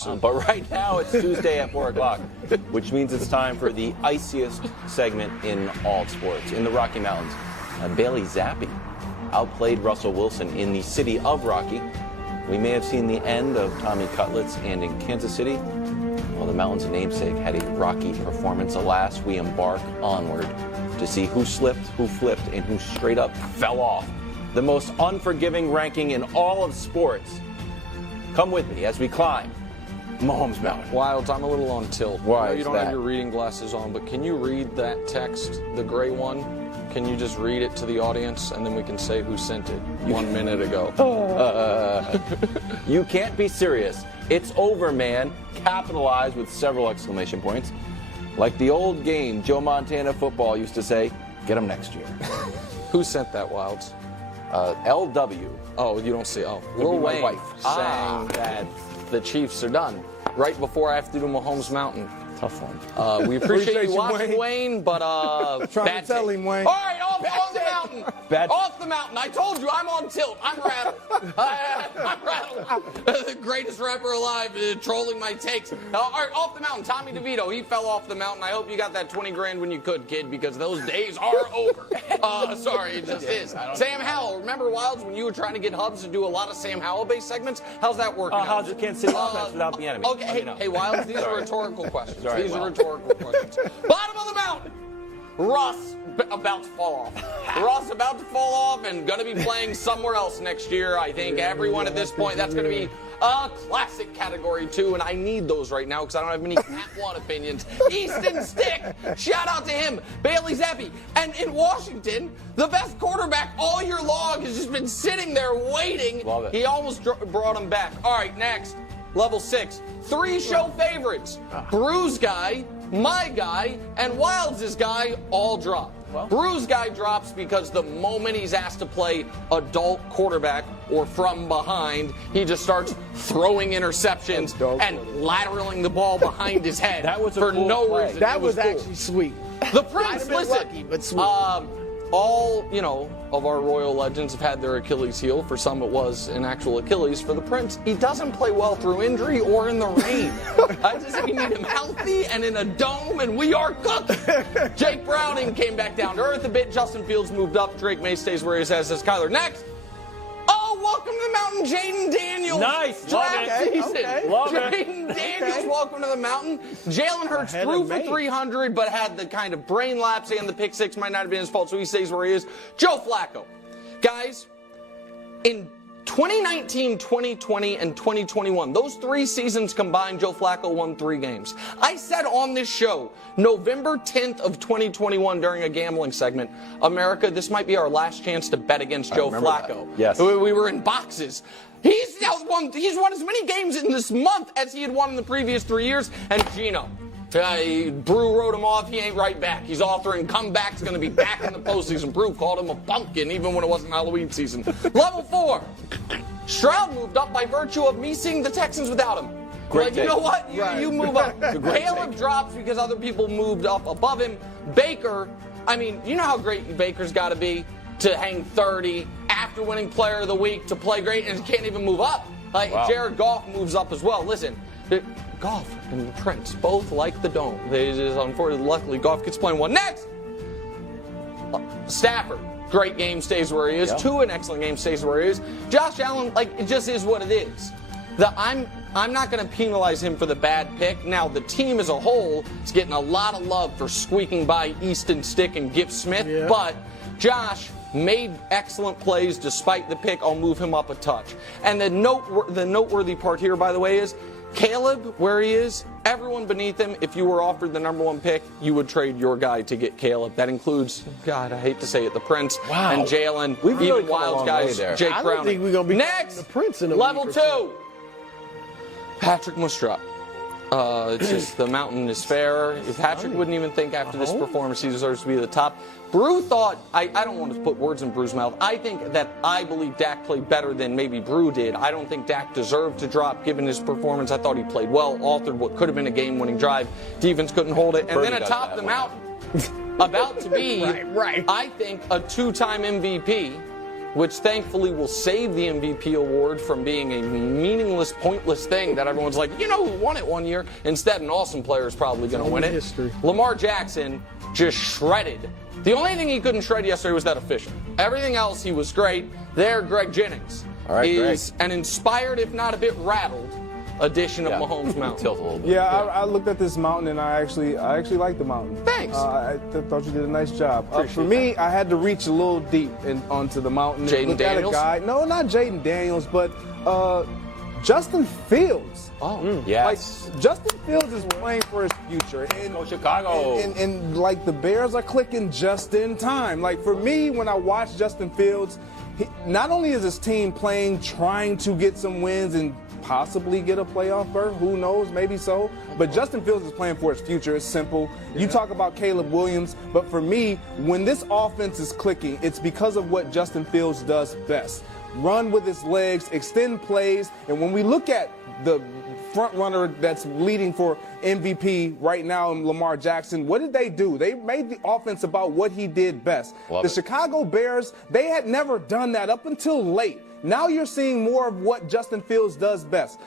soon. But right now it's Tuesday at 4 o'clock, which means it's time for the iciest segment in all sports. In the Rocky Mountains, Bailey Zappi outplayed Russell Wilson in the city of Rocky. We may have seen the end of Tommy Cutlets, and in Kansas City, well, the mountain's namesake had a rocky performance. Alas, we embark onward to see who slipped, who flipped, and who straight up fell off. The most unforgiving ranking in all of sports. Come with me as we climb Mahomes Mountain. Wilds, I'm a little on tilt. Why I know you is don't that? have your reading glasses on, but can you read that text, the gray one? Can you just read it to the audience, and then we can say who sent it 1 minute ago? You can't be serious. It's over, man. Capitalized with several exclamation points. Like the old game Joe Montana football used to say, get them next year. Who sent that, Wilds? LW. Oh, you don't see. Oh, Would Lil be my Wayne wife. saying that the Chiefs are done right before I have to do Mahomes Mountain. Tough one. We appreciate you you, watching, Wayne, but Trying bad to tell take. him, Wayne. All right, off the mountain. Bad- Off the mountain. I told you, I'm on tilt. I'm rattled. I'm rattled. The greatest rapper alive, trolling my takes. All right, off the mountain. Tommy DeVito, he fell off the mountain. I hope you got that 20 grand when you could, kid, because those days are over. Sorry, it just is. Sam Howell, remember, Wilds, when you were trying to get Hubs to do a lot of Sam Howell-based segments? How's that working out? How's the Kansas City offense without the enemy? Okay, hey, Wilds, these are rhetorical questions. Sorry, These are Will. rhetorical questions. Bottom of the mountain. Russ about to fall off. Russ about to fall off and going to be playing somewhere else next year. I think everyone at this point, that's going to be a classic category 2, and I need those right now because I don't have many Cat 1 opinions. Easton Stick, shout out to him. Bailey Zappi. And in Washington, the best quarterback all year long has just been sitting there waiting. Love it. He almost brought him back. All right, next, level 6. 3 show favorites. Bruise Guy, my guy, and Wilds' guy all drop. Bruise Guy drops because the moment he's asked to play adult quarterback or from behind, he just starts throwing interceptions and lateraling the ball behind his head. That was a for cool no play. reason. That It was cool. actually sweet. The Prince, been listen. lucky, but sweet. All, of our royal legends have had their Achilles heel. For some, it was an actual Achilles. For the Prince, he doesn't play well through injury or in the rain. I just think we need him healthy and in a dome, and we are cooked. Jake Browning came back down to earth a bit. Justin Fields moved up. Drake May stays where he says Kyler. Next. Oh, welcome to the mountain, Jaden Daniels. Nice. Draft Love it. season. Okay. Love it. Jaden Daniels, welcome to the mountain. Jalen Hurts Ahead threw of for me. 300, but had the kind of brain lapse, and the pick 6 might not have been his fault, so he stays where he is. Joe Flacco. Guys, in 2019, 2020, and 2021, those 3 seasons combined, Joe Flacco won 3 games. I said on this show, November 10th of 2021 during a gambling segment, America, this might be our last chance to bet against Joe remember Flacco. that. Yes. We were in boxes. He's won as many games in this month as he had won in the previous 3 years. And Gino, Brew wrote him off. He ain't right back. He's offering comebacks, going to be back in the postseason. Brew called him a pumpkin even when it wasn't Halloween season. Level 4. Stroud moved up by virtue of me seeing the Texans without him. Great Like, you take. know what? You move up. great Caleb take. drops because other people moved up above him. Baker, I mean, you know how great Baker's got to be to hang 30 after winning Player of the Week to play great and can't even move up. Like Wow. Jared Goff moves up as well. Listen, Goff and the Prince both like the dome. They just, unfortunately, luckily, Goff gets playing one. Next, Stafford. Great game, stays where he is. Yep. Two, an excellent game, stays where he is. Josh Allen, it just is what it is. I'm not going to penalize him for the bad pick. Now, the team as a whole is getting a lot of love for squeaking by Easton Stick and Gibbs Smith, Yeah. but Josh made excellent plays despite the pick. I'll move him up a touch. And the noteworthy part here, by the way, is Caleb, where he is, everyone beneath him, if you were offered the number 1 pick, you would trade your guy to get Caleb. That includes, God, I hate to say it, the Prince Wow. and Jalen, We've really even come a Wild long guys, way there. Jake I Brown. don't think we're going to be Next, the Prince in a level week 2, or two. Patrick Mustrop. It's just the mountain is fair. If Patrick wouldn't even think after this performance he deserves to be at the top. Brew thought, I don't want to put words in Brew's mouth. I believe Dak played better than maybe Brew did. I don't think Dak deserved to drop given his performance. I thought he played well, authored what could have been a game-winning drive. Defense couldn't hold it. And Birdie then does atop that the well. mountain, about to be, Right. I think, a 2-time MVP which thankfully will save the MVP award from being a meaningless, pointless thing that everyone's like, you know who won it one year? Instead, an awesome player is probably going to win it. History. Lamar Jackson just shredded. The only thing he couldn't shred yesterday was that official. Everything else, he was great. There, Greg Jennings is an inspired, if not a bit rattled, edition of Mahomes Mountain. Tilt a little bit. Yeah, I looked at this mountain and I actually like the mountain. Thanks. I thought you did a nice job. For me, I had to reach a little deep onto the mountain. Jaden Look Daniels? at a guy. No, not Jaden Daniels, but Justin Fields. Oh, Yes. Like, Justin Fields is playing for his future. And, Go Chicago. And like the Bears are clicking just in time. Like for me, when I watch Justin Fields, not only is his team playing, trying to get some wins and possibly get a playoff berth, who knows, maybe so. But Justin Fields is playing for his future. It's simple. You talk about Caleb Williams, but for me, when this offense is clicking, it's because of what Justin Fields does best. Run with his legs, extend plays, and when we look at the front runner that's leading for MVP right now in Lamar Jackson, what did they do? They made the offense about what he did best. Love the it. Chicago Bears, they had never done that up until late. Now you're seeing more of what Justin Fields does best.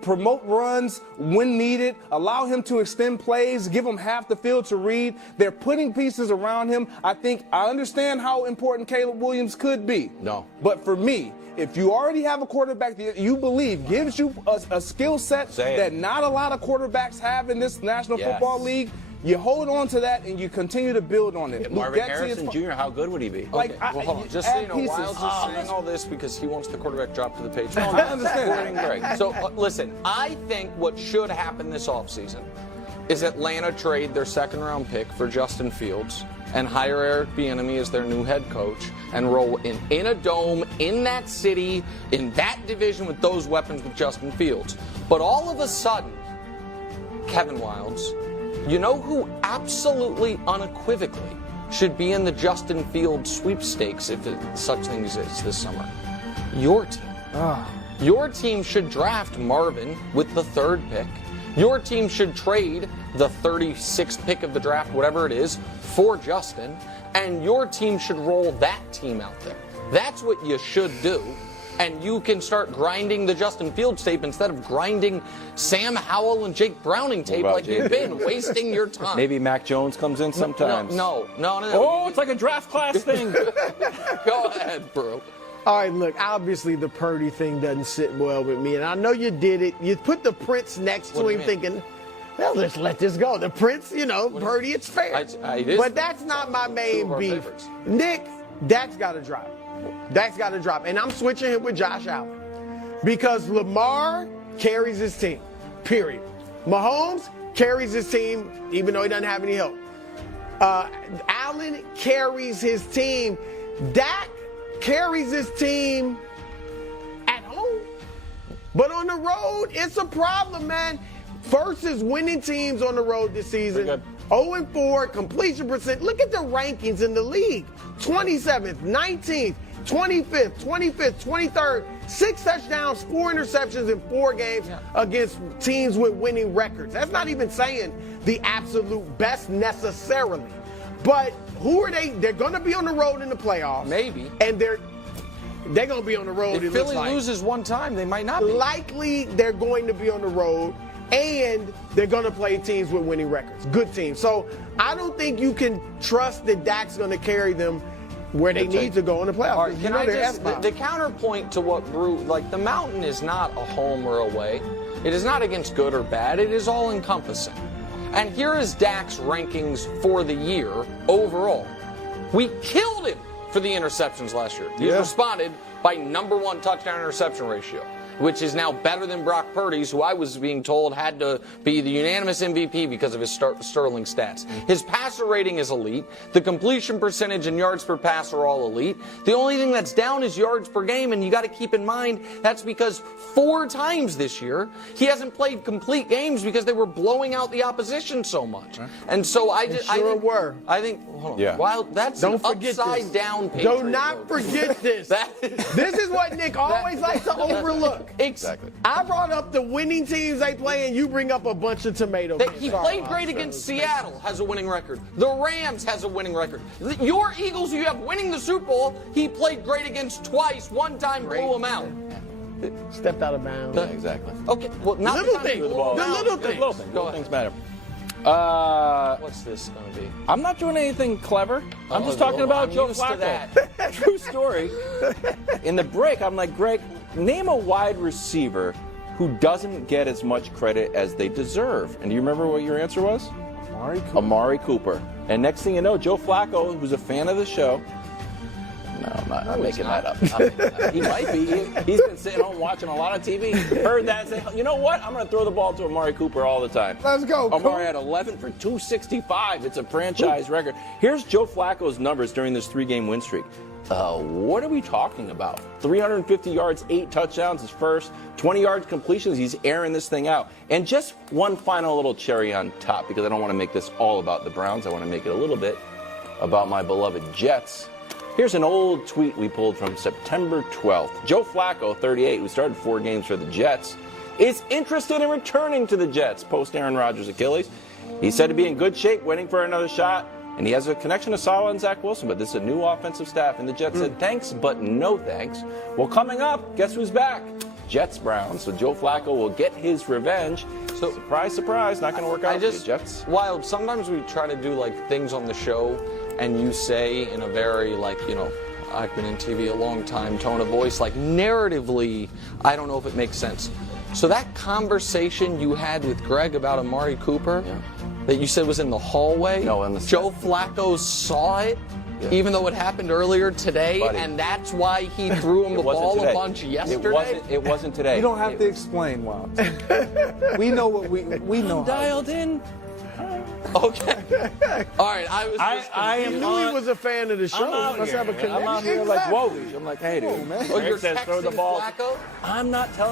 Promote runs when needed, allow him to extend plays, give him half the field to read. They're putting pieces around him. I understand how important Caleb Williams could be. No. But for me, if you already have a quarterback that you believe gives you a skill set that not a lot of quarterbacks have in this National Football League, you hold on to that and you continue to build on it. Marvin Harrison Jr., how good would he be? Like, well, hold on. Just so you know, pieces. Wiles is saying all this because he wants the quarterback dropped to the page. I understand. Greg. So, listen, I think what should happen this offseason is Atlanta trade their second-round pick for Justin Fields and hire Eric Bieniemy as their new head coach and roll in a dome in that city, in that division with those weapons with Justin Fields. But all of a sudden, Kevin Wildes, you know who absolutely unequivocally should be in the Justin Fields sweepstakes if such thing exists this summer? Your team. Your team should draft Marvin with the 3rd pick. Your team should trade the 36th pick of the draft, whatever it is, for Justin, and your team should roll that team out there. That's what you should do. And you can start grinding the Justin Fields tape instead of grinding Sam Howell and Jake Browning tape like you've been, wasting your time. Maybe Mac Jones comes in sometimes. No. Oh, it's like a draft class thing. Go ahead, bro. All right, look, obviously the Purdy thing doesn't sit well with me, and I know you did it. You put the Prince next to him thinking, well, let's let this go. The Prince, Purdy, it's fair. But that's not my main beef. Favorites. Nick, Dak's got to drop. Dak's got to drop. And I'm switching him with Josh Allen because Lamar carries his team, period. Mahomes carries his team even though he doesn't have any help. Allen carries his team. Dak carries his team at home. But on the road, it's a problem, man. Versus winning teams on the road this season. 0-4, completion percent. Look at the rankings in the league. 27th, 19th, 25th, 23rd. 6 touchdowns, 4 interceptions in 4 games against teams with winning records. That's not even saying the absolute best necessarily. But who are they? They're going to be on the road in the playoffs. Maybe. And they're going to be on the road. If Philly loses one time, they might not be. Likely they're going to be on the road. And they're going to play teams with winning records, good teams. So I don't think you can trust that Dak's going to carry them where they need to go in the playoffs. All right, can I just, the counterpoint to what the mountain is not a home or away. It is not against good or bad. It is all encompassing. And here is Dak's rankings for the year overall. We killed him for the interceptions last year. He responded by #1 touchdown interception ratio, which is now better than Brock Purdy's, who I was being told had to be the unanimous MVP because of his sterling stats. His passer rating is elite. The completion percentage and yards per pass are all elite. The only thing that's down is yards per game, and you got to keep in mind that's because 4 times this year he hasn't played complete games because they were blowing out the opposition so much. And so I think hold on. Well, that's an upside down Patriot. Do not forget this. This is what Nick always likes to overlook. Exactly. I brought up the winning teams they play, and you bring up a bunch of tomato cans. He played great against Seattle, has a winning record. The Rams has a winning record. Your Eagles, you have winning the Super Bowl, he played great against twice. One time blew him out. Stepped out of bounds. Yeah, exactly. Okay, well, not Little the time he things. blew him The out. little Good things. little things. Go Little ahead. things matter. What's this going to be? I'm not doing anything clever. I'm just talking Lord, about I'm Joe used to Flacco. that. True story. In the break, I'm like, Greg, name a wide receiver who doesn't get as much credit as they deserve. And do you remember what your answer was? Amari Cooper. And next thing you know, Joe Flacco, who's a fan of the show. No, I'm making that up. He might be. He's been sitting home watching a lot of TV. Heard that and say, you know what? I'm going to throw the ball to Amari Cooper all the time. Let's go, Amari Coop. had 11 for 265. It's a franchise record. Here's Joe Flacco's numbers during this 3-game win streak. What are we talking about? 350 yards, 8 touchdowns, his first. 20 yards completions. He's airing this thing out. And just one final little cherry on top, because I don't want to make this all about the Browns. I want to make it a little bit about my beloved Jets. Here's an old tweet we pulled from September 12th. Joe Flacco, 38, who started 4 games for the Jets, is interested in returning to the Jets post Aaron Rodgers' Achilles. He's said to be in good shape, waiting for another shot, and he has a connection to Saleh and Zach Wilson, but this is a new offensive staff. And the Jets said thanks, but no thanks. Well, coming up, guess who's back? Jets-Browns. So Joe Flacco will get his revenge. So surprise, surprise, not going to work out for the Jets. Wild, sometimes we try to do like things on the show and you say in a very I've been in TV a long time tone of voice, like narratively, I don't know if it makes sense. So that conversation you had with Greg about Amari Cooper that you said was in the hallway, No, in the Joe Flacco saw it, even though it happened earlier today, Buddy. and that's why he threw him the ball today. a bunch yesterday? It wasn't today. You don't have to explain, Wild. We know what we know. Dialed in. Okay. All right, I was just I am confused. Knew he was a fan of the show. Let's have a connection. I'm out here like Woj. I'm like, hey, dude. Oh, you're Eric says throw the texting ball. Flacco? I'm not telling.